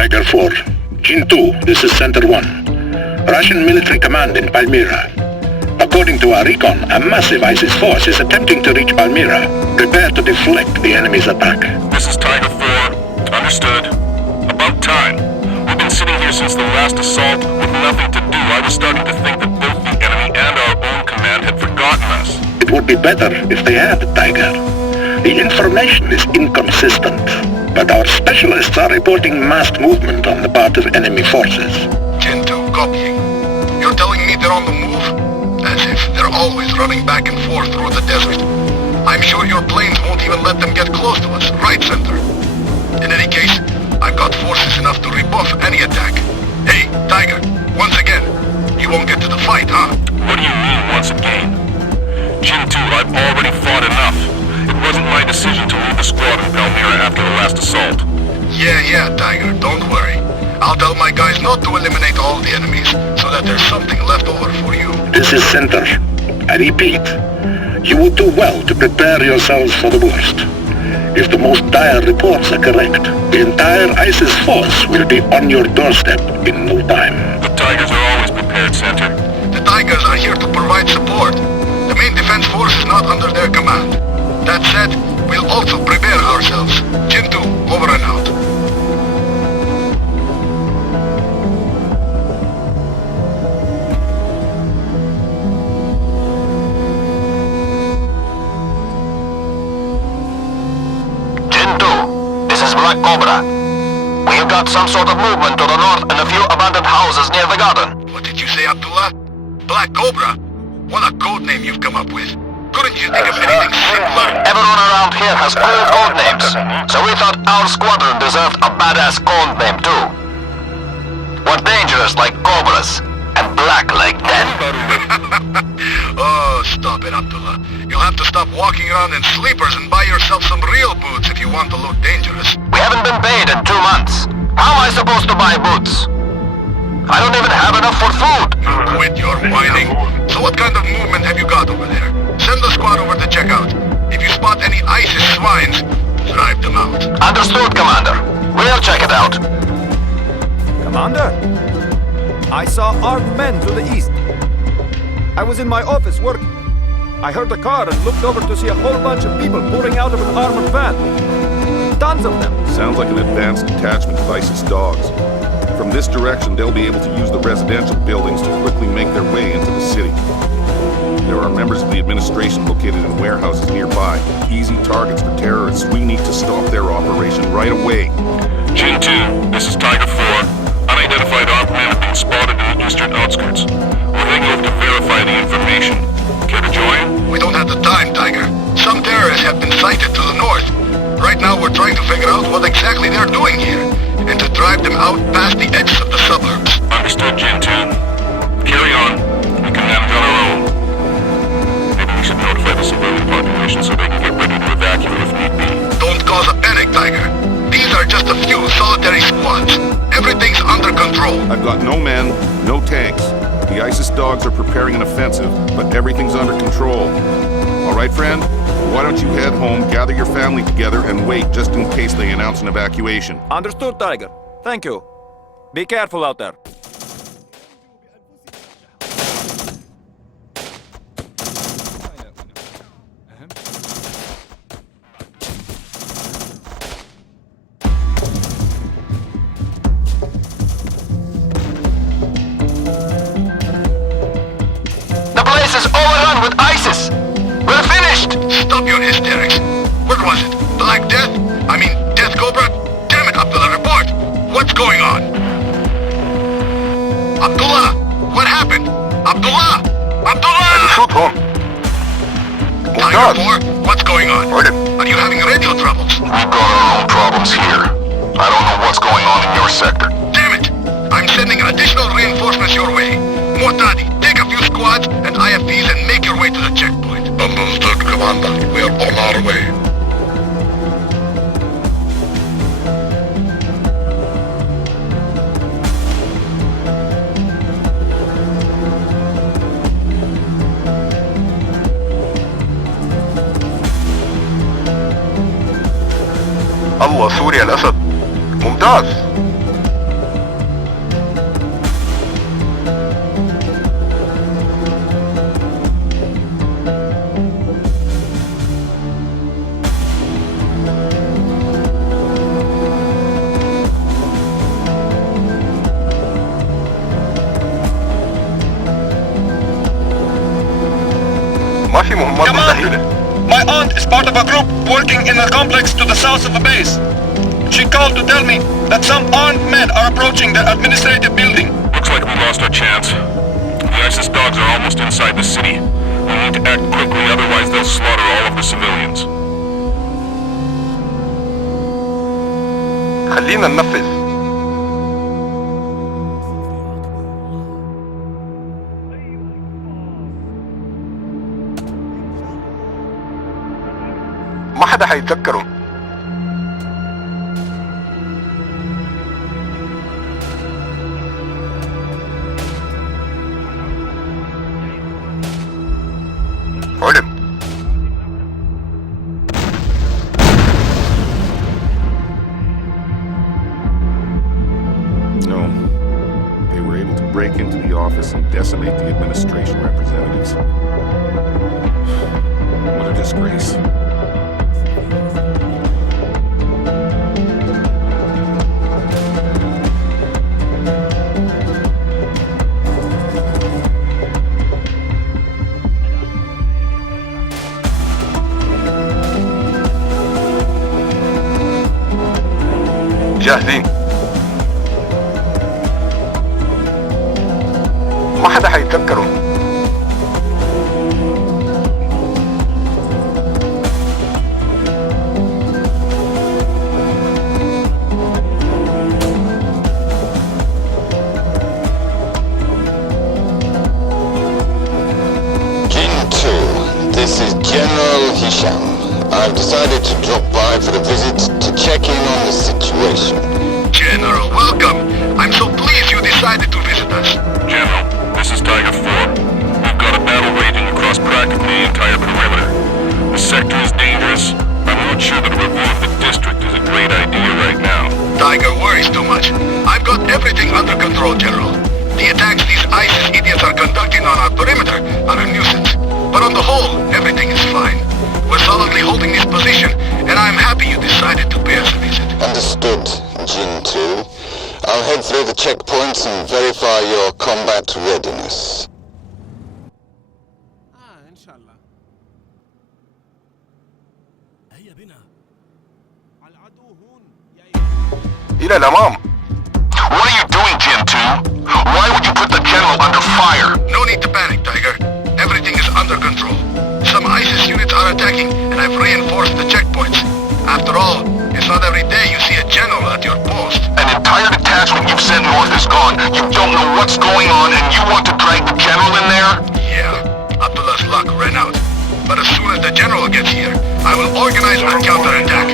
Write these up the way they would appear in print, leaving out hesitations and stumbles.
Tiger 4. Jin 2, this is Center 1. Russian military command in Palmyra. According to our recon, a massive ISIS force is attempting to reach Palmyra. Prepare to deflect the enemy's attack. This is Tiger 4. Understood. About time. We've been sitting here since the last assault with nothing to do. I was starting to think that both the enemy and our own command had forgotten us. It would be better if they had, Tiger. The information is inconsistent, but our specialists are reporting massed movement on the part of enemy forces. Gen 2, copying. You're telling me they're on the move? As if they're always running back and forth through the desert. I'm sure your planes won't even let them get close to us, right, Center? In any case, I've got forces enough to rebuff any attack. Hey, Tiger, once again, you won't get to the fight, huh? What do you mean, once again? Jin 2, I've already fought enough. It wasn't my decision to leave the squad in Palmyra after the last assault. Yeah, Tiger, don't worry. I'll tell my guys not to eliminate all the enemies, so that there's something left over for you. This is Center. I repeat, you would do well to prepare yourselves for the worst. If the most dire reports are correct, the entire ISIS force will be on your doorstep in no time. The Tigers are always prepared, Center. The Tigers are here to provide support. The main defense force is not under their command. That said, we'll also prepare ourselves. Jin 2, over and out. Cobra. We've got some sort of movement to the north and a few abandoned houses near the garden. What did you say, Abdullah? Black Cobra? What a code name you've come up with. Couldn't you think of anything simpler? Everyone around here has cool code names, so we thought our squadron deserved a badass code name too. We're dangerous like cobras, and black like death. Oh, stop it, Abdullah. You'll have to stop walking around in sleepers and buy yourself some real boots if you want to look dangerous. We haven't been paid in 2 months. How am I supposed to buy boots? I don't even have enough for food. Quit your whining. So what kind of movement have you got over there? Send the squad over to check out. If you spot any ISIS swines, drive them out. Understood, Commander. We'll check it out. Commander? I saw armed men to the east. I was in my office working. I heard a car and looked over to see a whole bunch of people pouring out of an armored van. Tons of them. Sounds like an advanced detachment of ISIS dogs. From this direction, they'll be able to use the residential buildings to quickly make their way into the city. There are members of the administration located in warehouses nearby. Easy targets for terrorists. We need to stop their operation right away. Jin 2, this is Tiger 4. Unidentified armed men have been spotted in the eastern outskirts. We're heading over to verify the information. Care to join? We don't have the time, Tiger. Some terrorists have been sighted to the north. Right now we're trying to figure out what exactly they're doing here, and to drive them out past the edges of the suburbs. Understood, Jin 2. Carry on. We can manage on our own. Maybe we should notify the civilian population so they can get ready to evacuate if need be. Don't cause a panic, Tiger. These are just a few solitary squads. Everything's under control. I've got no men, no tanks. The ISIS dogs are preparing an offensive, but everything's under control. All right, friend? Why don't you head home, gather your family together, and wait just in case they announce an evacuation. Understood, Tiger. Thank you. Be careful out there. The place is overrun with ISIS. We're finished. Stop your hysterics. What was it? Black Death? I mean, Death Cobra? Damn it, Abdullah, report! What's going on? Abdullah! What happened? Abdullah! Abdullah! Shoot him. Tiger 4, what's going on? Are you having radio troubles? We've got our own problems here. I don't know what's going on in your sector. Damn it! I'm sending additional reinforcements your way. Mortadi, take a few squads and IFVs and make your way to the checkpoint. Understood, Commander. We're on our way. الله، سوريا الأسد. ممتاز. My aunt is part of a group working in a complex to the south of the base. She called to tell me that some armed men are approaching the administrative building. Looks like we lost our chance. The ISIS dogs are almost inside the city. We need to act quickly, otherwise they'll slaughter all of the civilians. خلينا ننفذ. ما حدا حيتذكره. علم. No. They were able to break into the office and decimate the administration representatives. What a disgrace. جاهزين. ما حدا حيتذكره. This is General Hisham. I've decided to drop by for a visit to check in on the situation. General, welcome. I'm so pleased you decided to visit us. General, this is Tiger 4. We've got a battle raging across practically the entire perimeter. The sector is dangerous. I'm not sure that a review of the district is a great idea right now. Tiger worries too much. I've got everything under control, General. The attacks these ISIS idiots are conducting on our perimeter are a nuisance. But on the whole, everything is fine. We're solidly holding this position, and I'm happy you decided to pay us a visit. Understood, Jin 2. I'll head through the checkpoints and verify your combat readiness. إن شاء الله. هيا بنا. العدو هون. إلى الأمام. What are you doing, Jin 2? Why would you put the general under fire? No need to panic, Tiger. Everything is under control. Some ISIS units are attacking, and I've reinforced the checkpoints. After all, it's not every day you see a general at your post. An entire detachment you've sent north is gone. You don't know what's going on, and you want to drag the general in there? Yeah, Abdullah's luck ran out. But as soon as the general gets here, I will organize a counterattack.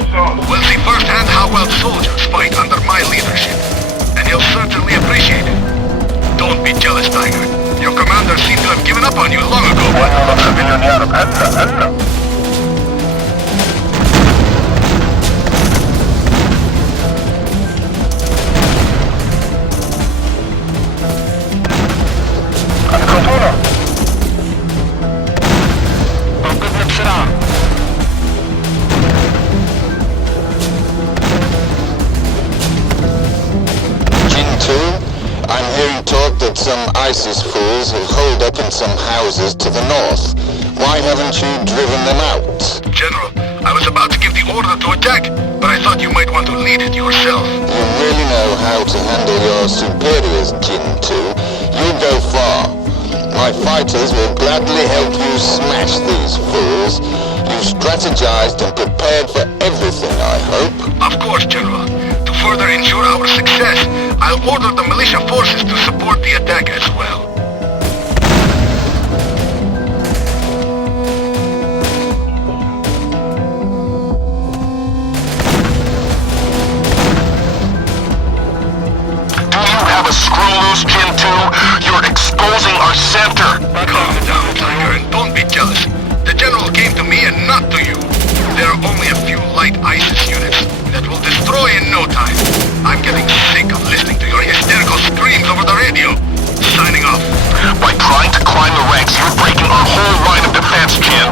We'll see firsthand how well soldiers fight under my leadership. And he'll certainly appreciate it. Don't be jealous, Tiger. Your commander seemed to have given up on you long ago. Jin 2, I'm hearing talk that some ISIS fools have holed up in some houses to the north. Why haven't you driven them out? General, I was about to give the order to attack, but I thought you might want to lead it yourself. You really know how to handle your superiors, Jin 2. You'll go far. My fighters will gladly help you smash these fools. You've strategized and prepared for everything, I hope. Of course, General. To further ensure our success, I'll order the militia forces to support the attack as well. Do you have a screw loose, Jin 2? You're exposing our center. Calm down, Tiger, and don't be jealous. The General came to me and not to you. There are only a few light ISIS units that will destroy in no time. I'm getting sick of listening to your hysterical screams over the radio. Signing off. By trying to climb the ranks, you're breaking our whole line of defense, Jin.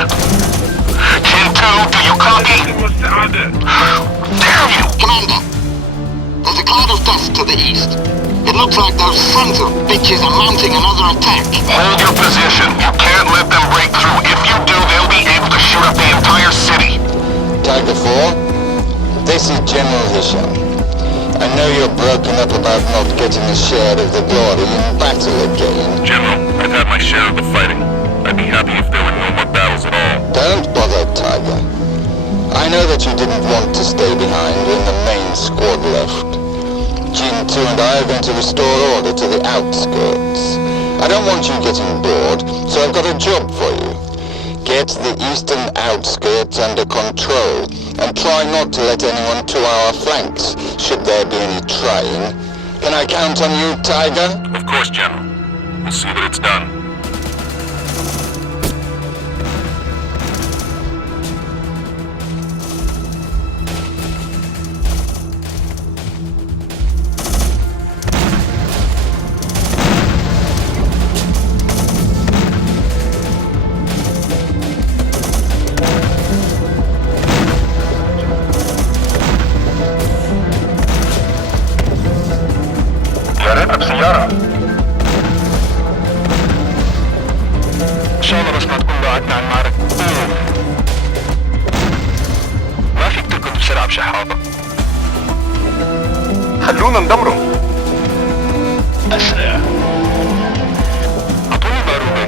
Jin 2, do you copy? Damn you! Commander, there's a cloud of dust to the east. It It looks like those sons of bitches are mounting another attack. Hold your position. You can't let them break through. If you do, they'll be able to shoot up the entire city. Tiger 4, this is General Hisham. I know you're broken up about not getting a share of the glory in battle again. General, I've had my share of the fighting. I'd be happy if there were no more battles at all. Don't bother, Tiger. I know that you didn't want to stay behind when the main squad left. Jin 2 and I are going to restore order to the outskirts. I don't want you getting bored, so I've got a job for you. Get the eastern outskirts under control, and try not to let anyone to our flanks, should there be any trying. Can I count on you, Tiger? Of course, General. We'll see that it's done. ركب سيارة. إن شاء الله بس ما تكون بعدنا عن المعركة. ما فيك تركض بسرعة بشحاطة. خلونا ندمره. أسرع. أعطوني باروبة.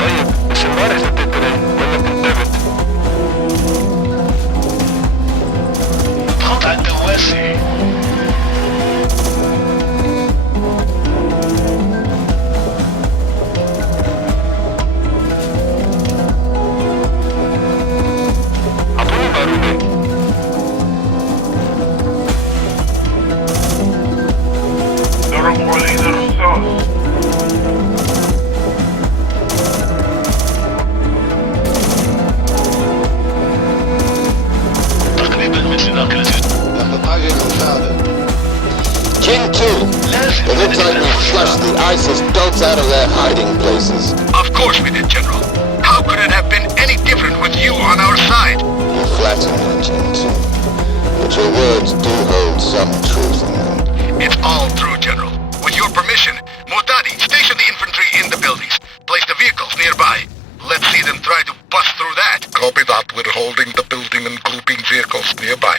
طيب بس امبارح زدت لي ولا كنتبت؟ اضغط على الدواسة. ضربوا علينا رصاص. تقريبا مثل ناقلة. بحاجة للمساعدة. Jin 2, it looks like we flushed the ISIS dogs out of their hiding places. Of course we did, General. How could it have been any different with you on our side? You flatter me, Jin 2, but your words do hold some truth in them. It's all true, General. With your permission, Mutadi, station the infantry in the buildings. Place the vehicles nearby. Let's see them try to bust through that. Copy that. We're holding the building and grouping vehicles nearby.